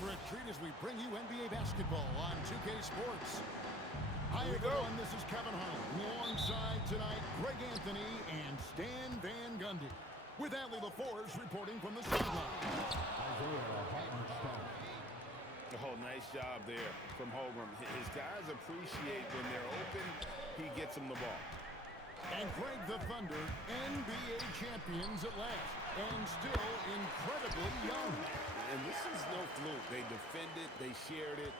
for a treat as we bring you NBA basketball on 2K Sports. Hi everyone, this is Kevin Harlan. Alongside tonight, Greg Anthony and Stan Van Gundy. With Allie LaForge reporting from the sideline. Oh, nice job there from Holmgren. His guys appreciate when they're open, he gets them the ball. And Greg, the Thunder, NBA champions at last, and still incredibly young. And this is no fluke. They defended, they shared it,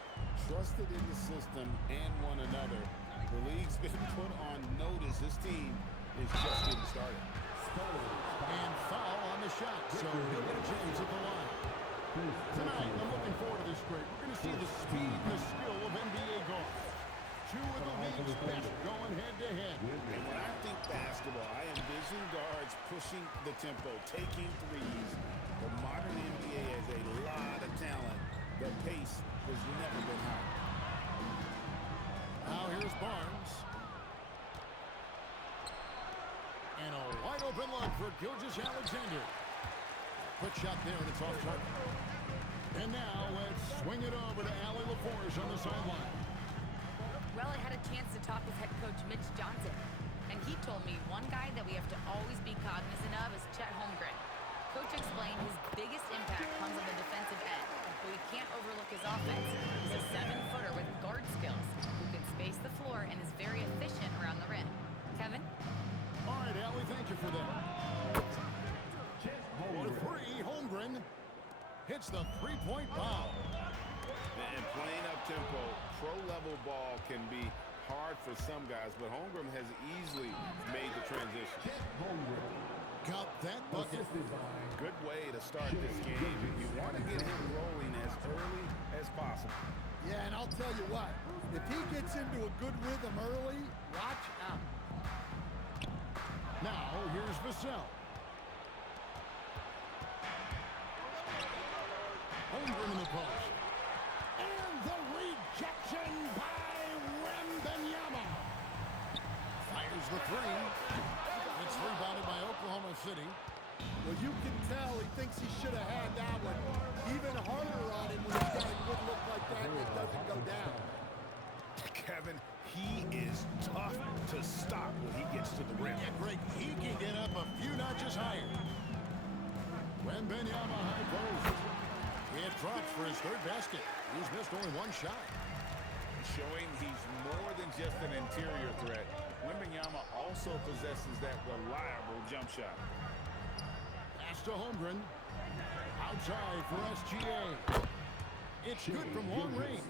trusted in the system and one another. The league's been put on notice. This team is just getting started. And foul on the shot, so he'll get a chance at the line. Tonight, I'm looking forward to this break. We're going to see the speed and the skill of NBA guards. Two of the league's best going head-to-head. And when I think basketball, I envision guards pushing the tempo, taking threes. The modern NBA has a lot of talent. The pace has never been higher. Now here's Barnes. And a wide open look for Gilgeous-Alexander. Quick shot there, and it's off target. And now let's swing it over to Allie LaForge on the sideline. Well, I had a chance to talk with head coach Mitch Johnson, and he told me one guy that we have to always be cognizant of is Chet Holmgren. Coach explained his biggest impact comes on the defensive end, but we can't overlook his offense. He's a 7-footer with guard skills who can space the floor and is very efficient around the rim. Kevin? All right, Allie, thank you for that. For three, Holmgren hits the three-point foul. And playing up-tempo, pro-level ball can be hard for some guys, but Holmgren has easily made the transition. Got that bucket. Good way to start this game. You want to get him rolling as early as possible. Yeah, and I'll tell you what, if he gets into a good rhythm early, watch out. Now, here's Vassell. Holmgren in the post. And the rejection by Wembanyama. Fires the three. It's rebounded by Oklahoma City. Well, you can tell he thinks he should have had that one. Even harder on him when he's got a good look like that and it doesn't go down. Kevin, he is tough to stop when he gets to the rim. Yeah, Greg, he can get up a few notches higher. Wembanyama high post. It drops for his third basket. He's missed only one shot. Showing he's more than just an interior threat. Wembanyama also possesses that reliable jump shot. Pass to Holmgren. Outside for SGA. It's good from long range.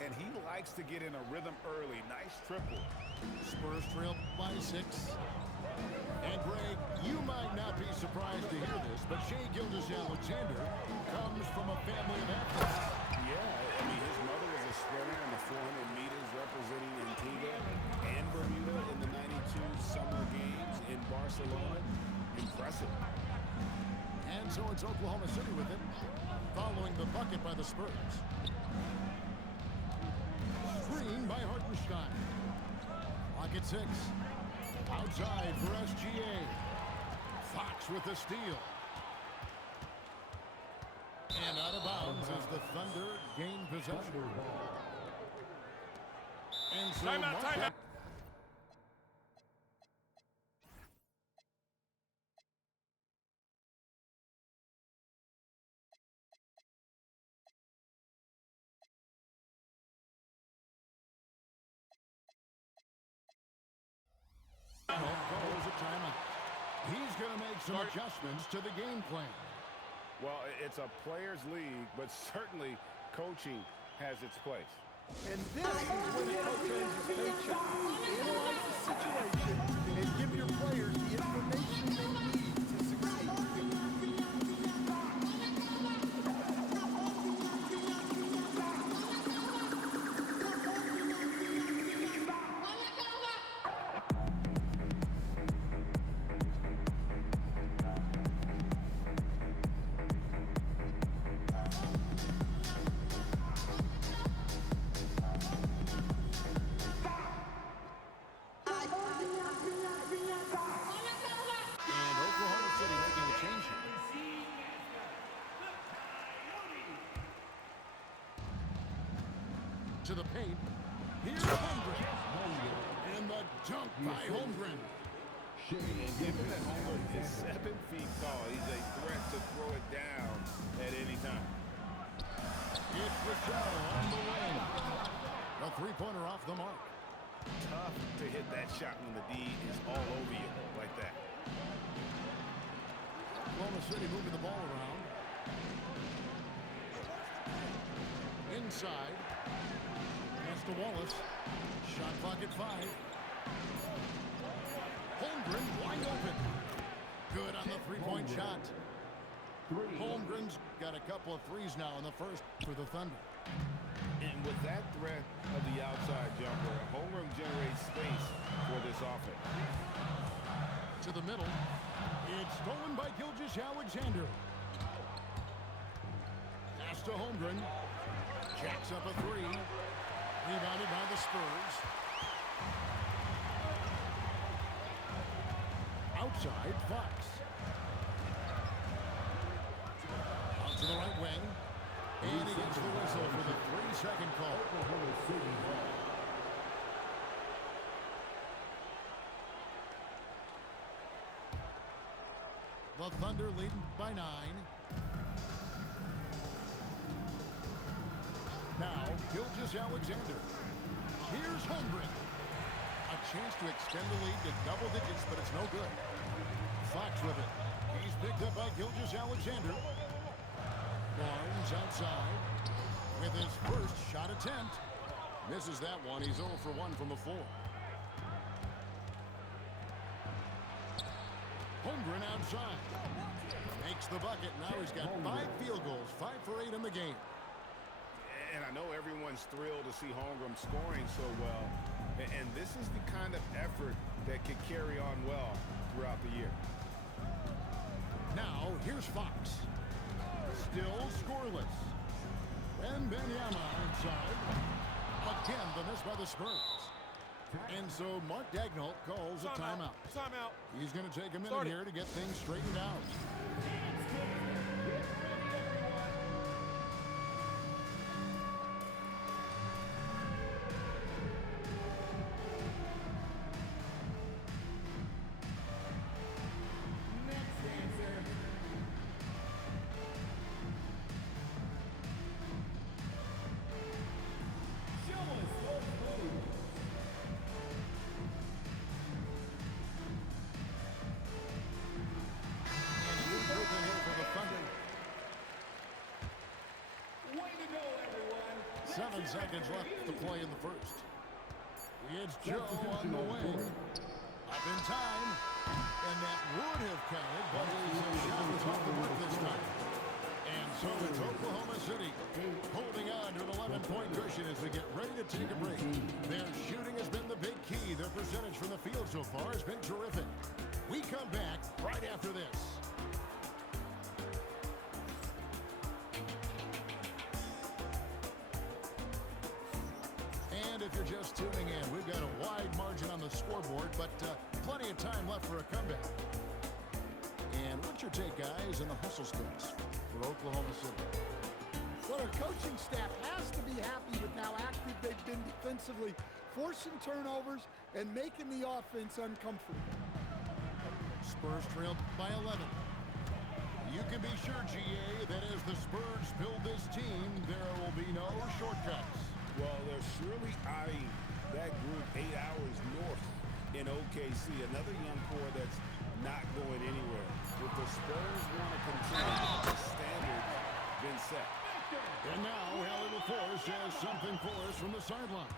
And he likes to get in a rhythm early. Nice triple. Spurs trail by 6. And Greg, you might not be surprised to hear this, but Shai Gilgeous-Alexander comes from a family of athletes. Yeah, I mean, his mother was a sprinter in the 400 meters representing Antigua and Bermuda in the 92 Summer Games in Barcelona. Impressive. And so it's Oklahoma City with it, following the bucket by the Spurs. Screen by Hartenstein. Clock at 6. Outside for SGA. Fox with the steal. And out of bounds as the Thunder gain possession. And so Timeout. Goes a timeout. He's going to make some adjustments to the game plan. Well, it's a players' league, but certainly coaching has its place. And this is when the coach earns his paycheck. Analyze the situation and give your players the information they need to succeed. Here's Holmgren. And the dunk by Holmgren. And given that Holmgren is 7 feet tall, he's a threat to throw it down at any time. It's Rochelle on the wing. A three-pointer off the mark. Tough to hit that shot when the D is all over you like that. Oklahoma City moving the ball around. Inside. Pass to Wallace. Shot clock at 5. Holmgren wide open. Good on the three-point shot. Holmgren's got a couple of threes now in the first for the Thunder. And with that threat of the outside jumper, Holmgren generates space for this offense. To the middle. It's stolen by Gilgeous-Alexander. Pass to Holmgren. Jacks up a three. Rebounded by the Spurs. Outside, Fox. Out to the right wing. And he gets the whistle for the 3-second call. The Thunder leading by 9. Now, Gilgeous-Alexander. Here's Holmgren. A chance to extend the lead to double digits, but it's no good. Fox with it. He's picked up by Gilgeous-Alexander. Barnes outside with his first shot attempt. Misses that one. He's 0 for 1 from the floor. Holmgren outside. Makes the bucket. Now he's got 5 field goals. 5 for 8 in the game. And I know everyone's thrilled to see Holmgren scoring so well. And this is the kind of effort that could carry on well throughout the year. Now, here's Fox. Still scoreless. Wembanyama inside. Again, the miss by the Spurs. And so Mark Daigneault calls a timeout. Timeout. He's going to take a minute here to get things straightened out. Seven seconds left to play in the first. It's Joe on the wing. Up in time. And that would have counted, but his shot was off the mark this time. And so it's Oklahoma City holding on to an 11-point cushion as we get ready to take a break. Their shooting has been the big key. Their percentage from the field so far has been terrific. We come back right after this. If you're just tuning in, we've got a wide margin on the scoreboard, but plenty of time left for a comeback. And what's your take, guys, in the hustle skills for Oklahoma City? Well, our coaching staff has to be happy with how active they've been defensively, forcing turnovers and making the offense uncomfortable. Spurs trailed by 11. You can be sure, GA, that as the Spurs build this team, there will be no shortcuts. Well, they're surely eyeing that group 8 hours north in OKC. Another young core that's not going anywhere. If the Spurs want to continue, the standard's been set. And now, Allie LaForce has something for us from the sideline.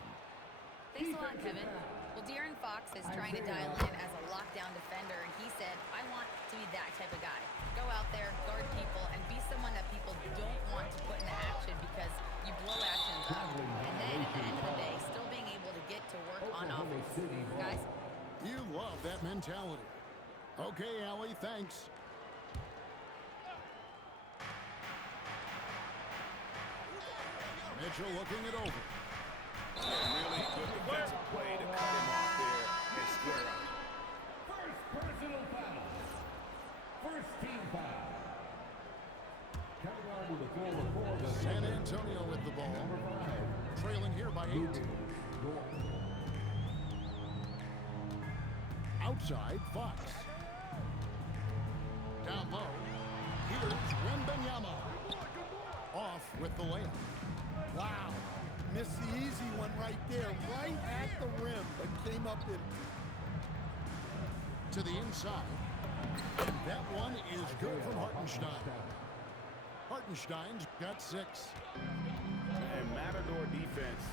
Thanks a lot, Kevin. Well, De'Aaron Fox is trying to dial in as a lockdown defender, and he said, I want to be that type of guy. Go out there, guard people, and be someone that people don't want to put into action because you blow actions up. And then at the end of the day, still being able to get to work on offense. Guys? You love that mentality. Okay, Allie, thanks. Mitchell looking it over. Really good defensive play to cut him off there and square up. First personal foul. First team foul. Coming on to the floor for the San Antonio with the ball. Trailing here by 8. Outside, Fox. Down low. Here's Wembanyama. Off with the layup. Wow. Missed the easy one right there, right at the rim, but came up empty. To the inside. And that one is good from Hartenstein. Hartenstein's got 6. And Matador defense,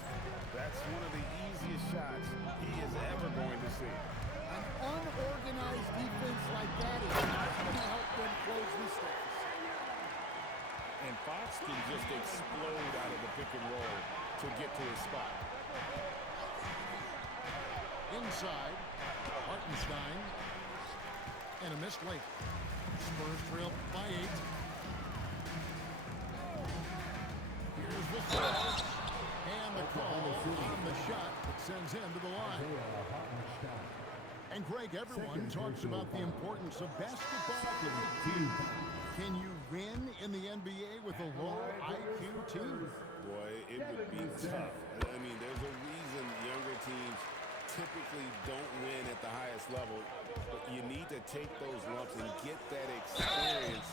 that's one of the easiest shots he is ever going to see. An unorganized defense like that is not going to help them close this deficit. And Fox can just explode out of the pick and roll to get to his spot. Inside, Hartenstein. And a missed late. Spurs trail by 8. Here's the serve. And the call on the shot that sends him to the line. And Greg, everyone talks about the importance of basketball. Can you win in the NBA with a low IQ team? Boy, it would be tough. I mean, there's a reason younger teams typically don't win at the highest level, but you need to take those lumps and get that experience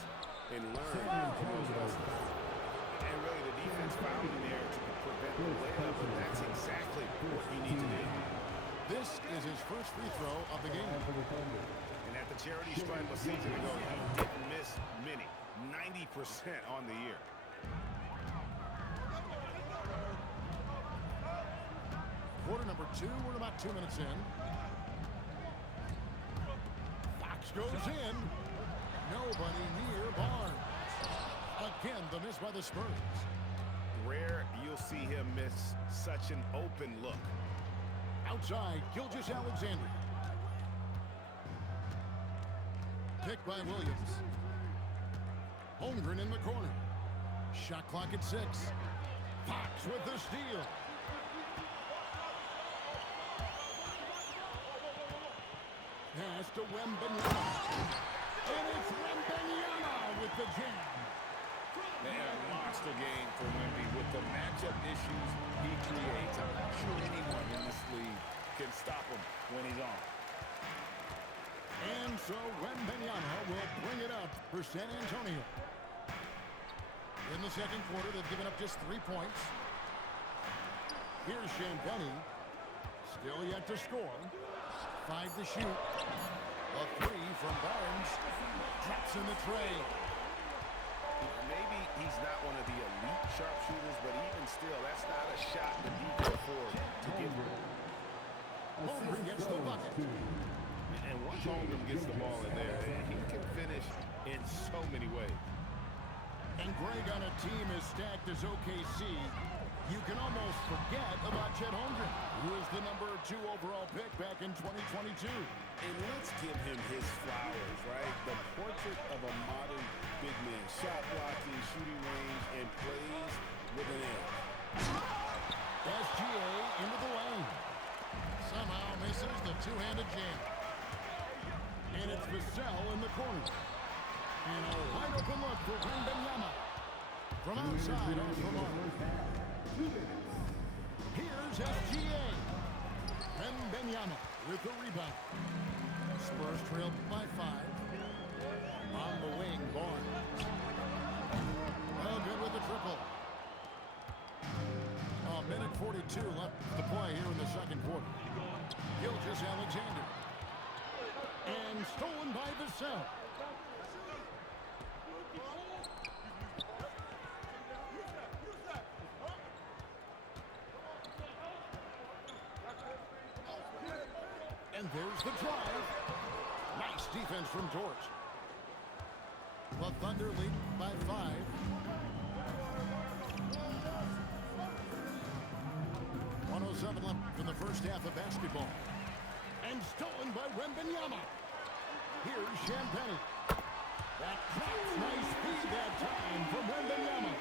and learn from those lessons. And really, the defense found in there to prevent the layup, and that's exactly what you need to do. This is his first free throw of the game. And at the charity stripe a season ago, he didn't miss many, 90% on the year. Quarter number 2, we're about 2 minutes in. Fox goes in. Nobody near Barnes. Again, the miss by the Spurs. Rare you'll see him miss such an open look. Outside, Gilgeous-Alexander. Picked by Williams. Holmgren in the corner. Shot clock at 6. Fox with the steal. Pass to Wembanyama. And it's Wembanyama with the jam. They had a monster game for Wemby with the matchup issues he creates. I'm not sure anyone in this league can stop him when he's on. And so Wembanyama will bring it up for San Antonio. In the second quarter, they've given up just 3 points. Here's Champagnie. Still yet to score. 5 to shoot. A 3 from Barnes. Drops in the tray. Maybe he's not one of the elite sharpshooters, but even still, that's not a shot that he can afford to give him. Holmgren gets the bucket. And once Holmgren gets the ball in there, he can finish in so many ways. And Greg, on a team as stacked as OKC, you can almost forget about Chet Holmgren, who is the number 2 overall pick back in 2022. And let's give him his flowers, right? The portrait of a modern big man. Shot blocking, shooting range, and plays with an edge. SGA into the lane. Somehow misses the two-handed jam. And it's Vassell in the corner. And a wide open look for Wembanyama. From outside off the mark. Here's SGA. Wembanyama with the rebound. Spurs trail by 5. On the wing, Barnes. Well, good with the triple. A minute 42 left to play here in the second quarter. Gilgeous-Alexander. And stolen by Vassell. And there's the drive. Nice defense from George. The Thunder lead by 5. .107 left in the first half of basketball. And stolen by Wembanyama. Here's Champagnie. That clock's nice speed that time from Wembanyama.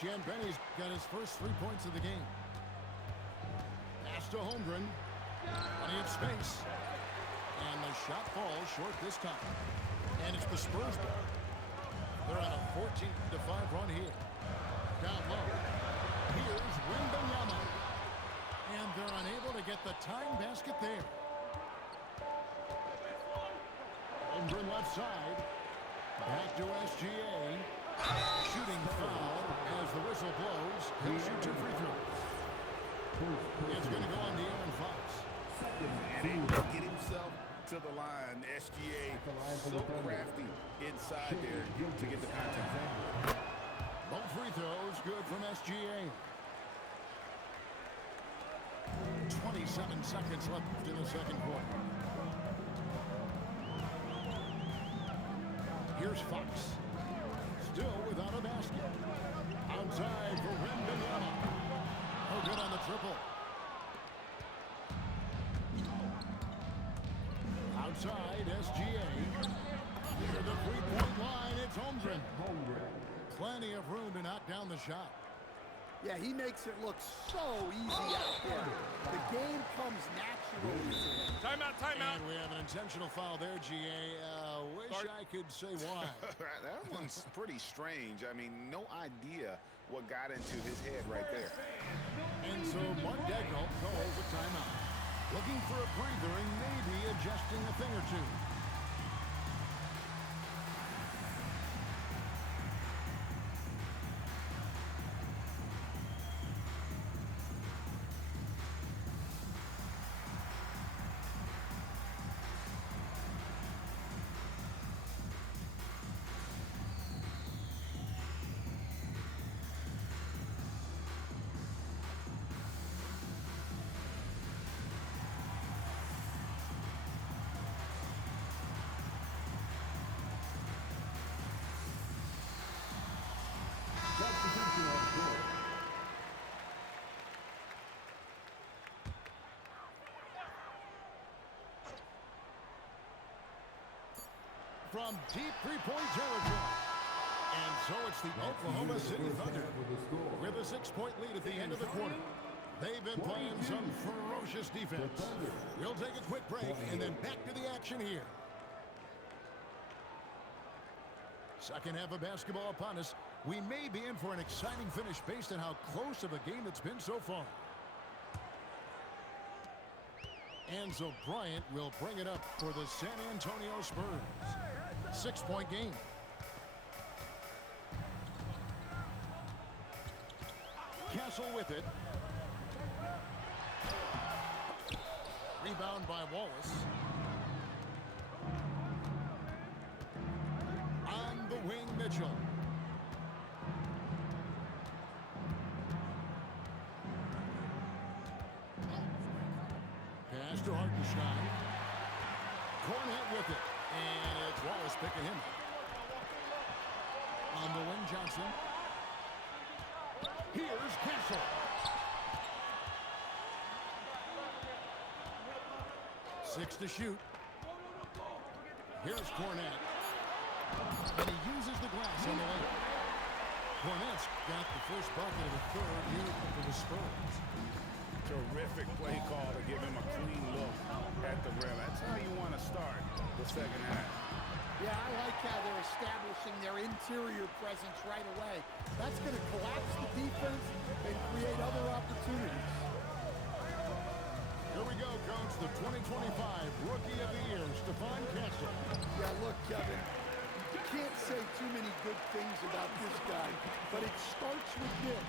Champagnie's got his first 3 points of the game. Pass to Holmgren. Plenty of space. And the shot falls short this time. And it's the Spurs ball. They're on a 14-5 run here. Down low. Here's Wembanyama. And they're unable to get the tying basket there. Holmgren left side. Back to SGA. Shooting foul as the whistle blows. He'll shoot 2 free throws. It's going to go on De'Aaron Fox. And he will get himself to the line. SGA so crafty inside there to get the contact. Both free throws good from SGA. 27 seconds left in the second quarter. Here's Fox. Still without a basket. Outside for Wembanyama. No good on the triple. Outside, SGA. Near the three-point line, it's Holmgren. Plenty of room to knock down the shot. Yeah, he makes it look so easy out there. The game comes naturally to him. Timeout, timeout. And we have an intentional foul there, GA. Wish I could say why. That one's pretty strange. I mean, no idea what got into his head right there. And so Mark Daigneault calls a timeout. Looking for a breather and maybe adjusting a thing or two. Substitution on court. From deep three-point territory. And so it's the Oklahoma City Thunder with a 6-point lead at the end of the quarter. They've been playing some ferocious defense. We'll take a quick break and then back to the action here. Second half of basketball upon us. We may be in for an exciting finish based on how close of a game it's been so far. Enzo Bryant will bring it up for the San Antonio Spurs. 6-point game. Castle with it. Rebound by Wallace. On the wing, Mitchell. Pass to Hartenstein. Cornet with it. And it's Wallace picking him. On the wing, Johnson. Here's Castle. Six to shoot. Here's Cornet. And he uses the glass on the way. Cornet's got the first bucket of the third here for the Spurs. Terrific play call to give him a clean look at the rim. That's how you want to start the second half. Yeah, I like how they're establishing their interior presence right away. That's going to collapse the defense and create other opportunities. Here we go, Coach. The 2025 Rookie of the Year, Stephon Castle. Yeah, look, Kevin, you can't say too many good things about this guy, but it starts with this.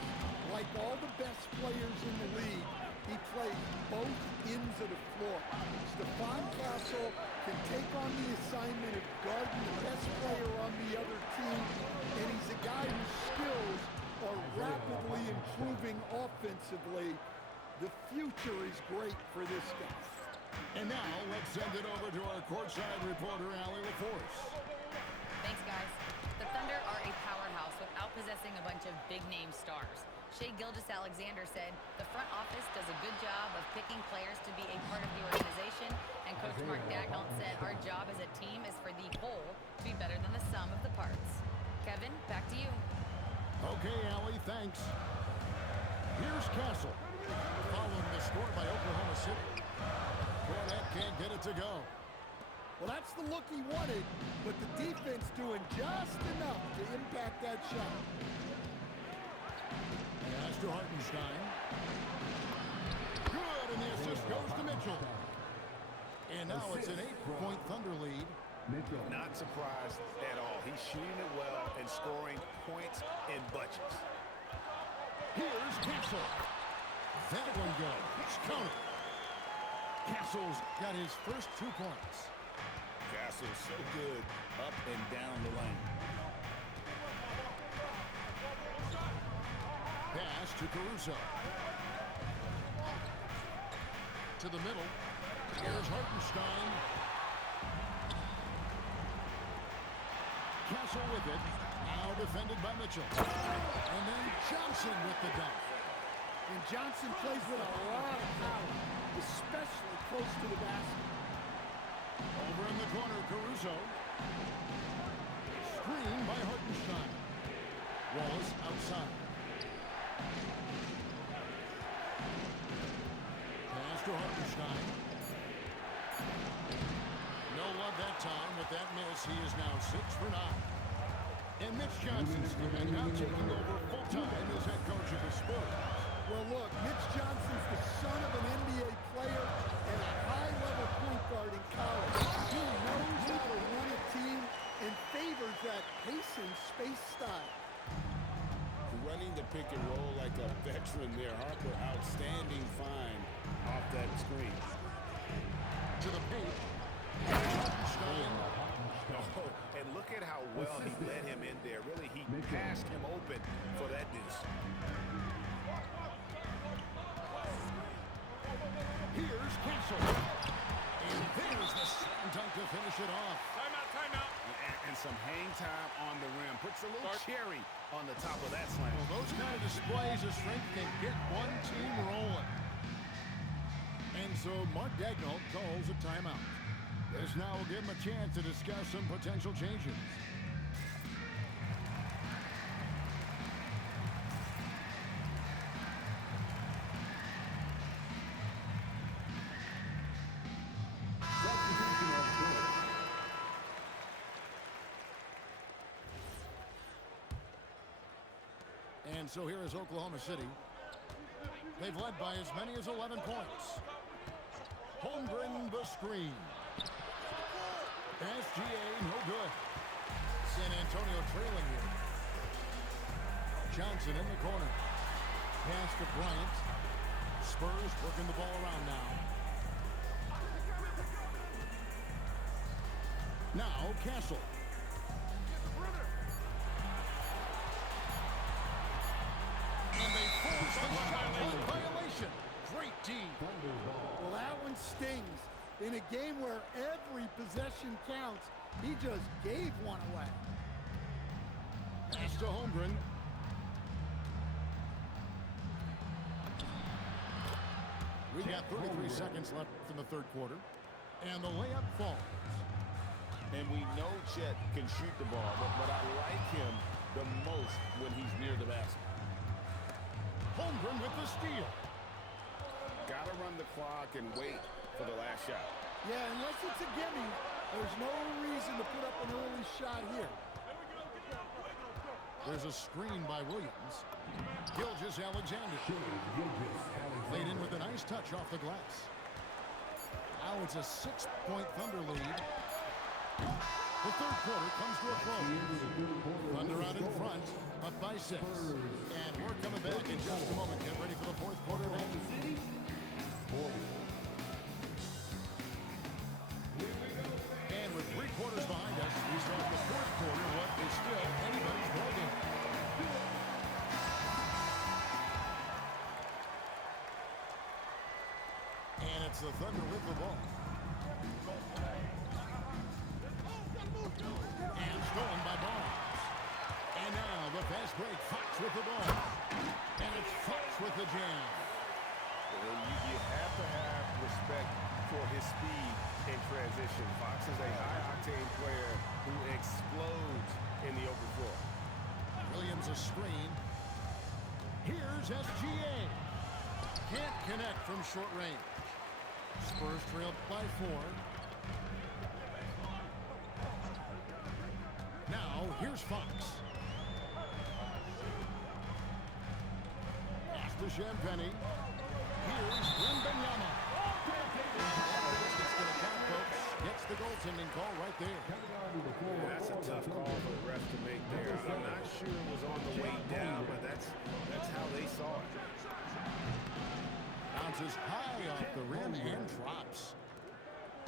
Like all the best players in the league, he plays both ends of the floor. Stephon Castle can take on the assignment of guarding the best player on the other team, and he's a guy whose skills are rapidly improving offensively. The future is great for this guy. And now let's send it over to our courtside reporter, Allie LaForce. Thanks, guys. The Thunder are a powerhouse without possessing a bunch of big-name stars. Shai Gilgeous-Alexander said, the front office does a good job of picking players to be a part of the organization, and Coach Mark Daigneault said, our job as a team is for the whole to be better than the sum of the parts. Kevin, back to you. Okay, Allie, thanks. Here's Castle. Following the score by Oklahoma City. Cornet can't get it to go. Well, that's the look he wanted, but the defense doing just enough to impact that shot. Pass to Hartenstein. Good, and the assist goes to Mitchell. And now it's an 8-point Thunder lead. Mitchell. Not surprised at all. He's shooting it well and scoring points in bunches. Here's Castle. That one goes. Counter. Castle's got his first 2 points. Castle's so good up and down the lane. Pass to Caruso. To the middle. Here's Hartenstein. Castle with it. Now defended by Mitchell. And then Johnson with the dunk. And Johnson plays with a lot of power, especially close to the basket. Over in the corner, Caruso. Screen by Hartenstein. Wallace outside. Pass to Hartenstein. No love that time with that miss. He is now 6 for 9. And Mitch Johnson's coming now taking over full-time as head coach of the Spurs. Well, look, Mitch Johnson's the son of an NBA player and a high-level point guard in college. He knows how to run a team and favors that pace and space style. Running the pick and roll like a veteran there. Harper, outstanding find off that screen. To the paint. Hartenstein. Oh, and look at how well he led him in there. Really, he passed him open for that deuce. Here's Castle. And there's the slam dunk to finish it off. Timeout. And some hang time on the rim. Puts a little cherry on the top of that slam. Well, those kind of displays of strength can get one team rolling. And so Mark Daigneault calls a timeout. This now will give him a chance to discuss some potential changes. And so here is Oklahoma City. They've led by as many as 11 points. Holmgren the screen. SGA no good. San Antonio trailing here. Johnson in the corner. Pass to Bryant. Spurs working the ball around now. Now Castle. And they force the shot clock violation. Great team. Well, that one stings. In a game where every possession counts, he just gave one away. Pass to Holmgren. We got 33 seconds left in the third quarter. And the layup falls. And we know Chet can shoot the ball, but I like him the most when he's near the basket. Holmgren with the steal. Got to run the clock and wait for the last shot. Yeah, unless it's a gimme, there's no reason to put up an early shot here. There's a screen by Williams. Gilgeous-Alexander. Laid in with a nice touch off the glass. Now it's a 6-point Thunder lead. The third quarter comes to a close. Thunder out in front, up by 6. And we're coming back in just a moment. Get ready for the fourth quarter of action. And with 3 quarters behind us, we start the fourth quarter, what is still anybody's ball game. And it's the Thunder with the ball. And stolen by Barnes. And now the fast break, Fox with the ball. And it's Fox with the jam. You have to have respect for his speed in transition. Fox is a high-octane player who explodes in the open floor. Williams a screen. Here's SGA. Can't connect from short range. Spurs trailed by 4. Now, here's Fox. Pass to Champagny. Here's Wembanyama. Gets to the top, folks. Gets the goaltender. goaltending call right there. Coming on to the floor. Yeah, that's a tough call for the ref to make there. I'm not sure it was on the way down, but that's how they saw it. Bounces high off the rim and drops.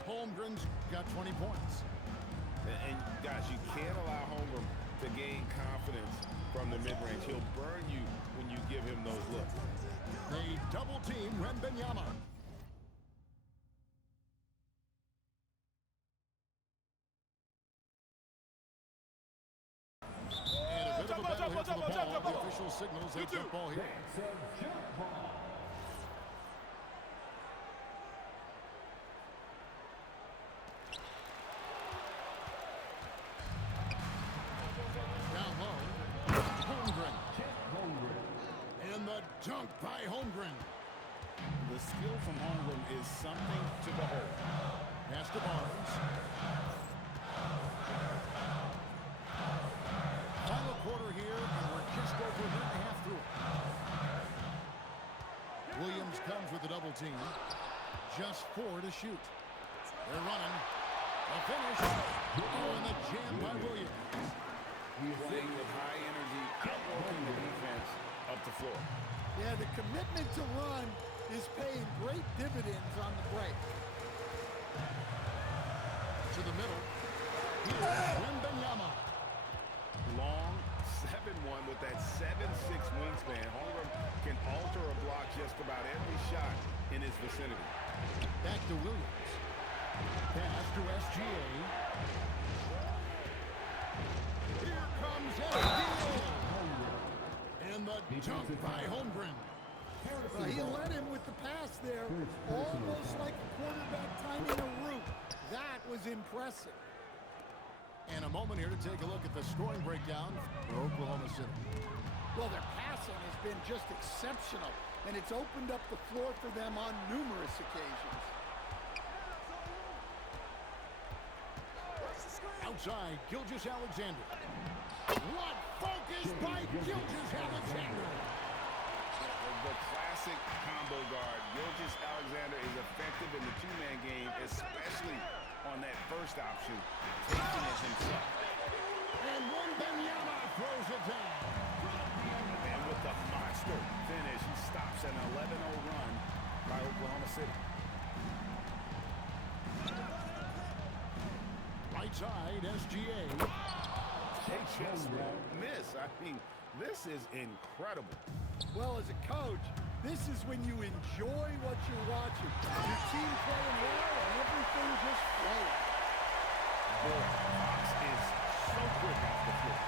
Holmgren's got 20 points. And guys, you can't allow Holmgren to gain confidence from the mid-range. He'll burn you when you give him those looks. They double team Wembanyama. And a bit of a battle here for the ball. The official signals a jump ball here. That's a jump ball. Down low. Holmgren. Chet Holmgren. And the dunk by Holmgren. The skill from Holmgren is something to behold. Pass to Barnes. Final quarter here, and we're just over a minute and a half through it. Williams comes with a double team. Just 4 to shoot. They're running. A finish. Oh, and the jam by Williams. Playing with high energy, outworking the defense up the floor. Yeah, the commitment to run is paying great dividends on the break. To the middle. Here's Wembanyama. Long 7-1 with that 7'6" wingspan. Holmgren can alter a block just about every shot in his vicinity. Back to Williams. Pass to SGA. Here comes SGA. And the dunk by Holmgren. He led him with the pass there, almost like a quarterback timing a route. That was impressive. And a moment here to take a look at the scoring breakdown for Oklahoma City. Well, their passing has been just exceptional, and it's opened up the floor for them on numerous occasions. Outside, Gilgeous-Alexander. What focus by Gilgeous-Alexander. The classic combo guard. Gilgeous-Alexander is effective in the two-man game, especially on that first option, taking it himself. And Wembanyama throws it down. And with the monster finish, he stops an 11-0 run by Oklahoma City. Right side, SGA. They just won't miss. I mean, this is incredible. Well, as a coach, this is when you enjoy what you're watching. Your team playing well and everything just flowing. Boy, Fox is so quick off the floor.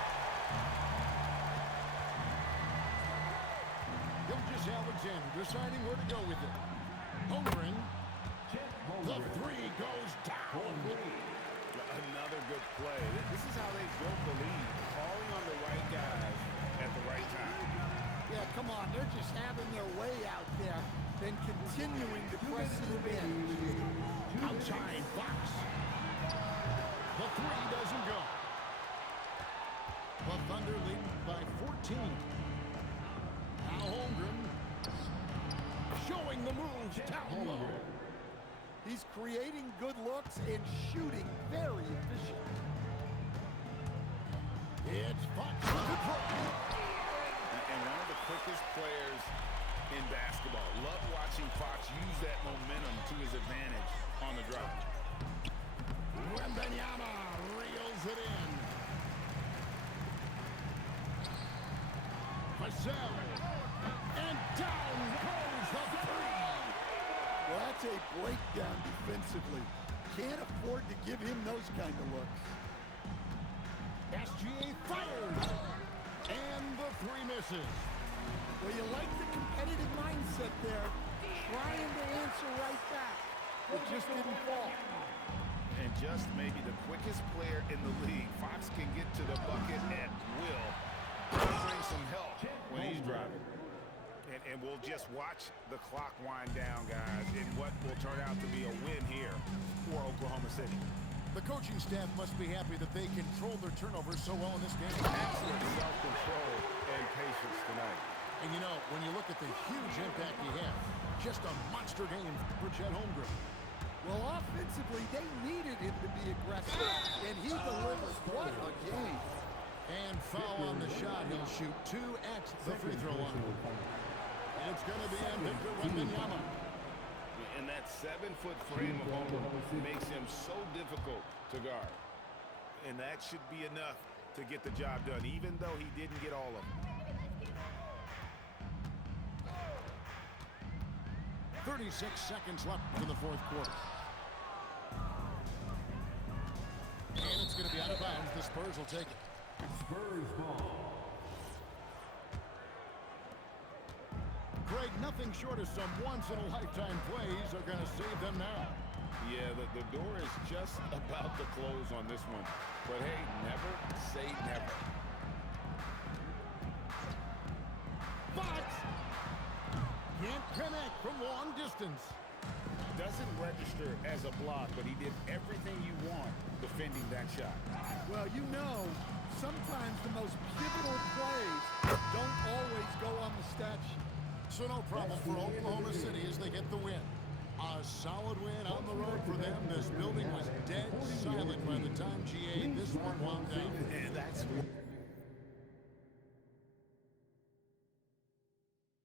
Gilgeous-Alexander deciding where to go with it. Holmgren. Chet The Holmgren. three goes down. Another good play. This is how they built the lead, calling on the right guys at the right time. Yeah, come on. They're just having their way out there and continuing to press it in. Outside, Fox. The three doesn't go. The Thunder lead by 14. Now Holmgren showing the moves down low. He's creating good looks and shooting very efficient. It's Fox with the drive. And one of the quickest players in basketball. Love watching Fox use that momentum to his advantage on the drive. Wembanyama reels it in. Vassell. And down goes the three. Well, that's a breakdown defensively. Can't afford to give him those kind of looks. SGA fires. And the three misses. Well, you like the competitive mindset there, trying to answer right back. It just didn't fall. And just maybe the quickest player in the league. Fox can get to the bucket at will. Bring some help when he's driving. And we'll just watch the clock wind down, guys, in what will turn out to be a win here for Oklahoma City. The coaching staff must be happy that they controlled their turnovers so well in this game. Excellent self-control and patience tonight. And you know, when you look at the huge impact he had, just a monster game for Chet Holmgren. Well, offensively, Defensively, they needed him to be aggressive, and he delivered. What a game. And foul on the shot. He'll shoot 2 at the free throw line. It's going to be on Victor Wembanyama. And that 7-foot frame of Homer makes him so difficult to guard. And that should be enough to get the job done, even though he didn't get all of them. 36 seconds left in the fourth quarter. And it's going to be out of bounds. The Spurs will take it. Spurs ball. Greg, nothing short of some once-in-a-lifetime plays are going to save them now. Yeah, the door is just about to close on this one. But hey, never say never. Fox can't connect from long distance. Doesn't register as a block, but he did everything you want defending that shot. Well, you know, sometimes the most pivotal plays don't always go on the stat sheet. So no problem for Oklahoma City as they get the win. A solid win on the road for them. This building was dead silent by the time GA this one wound down. And that's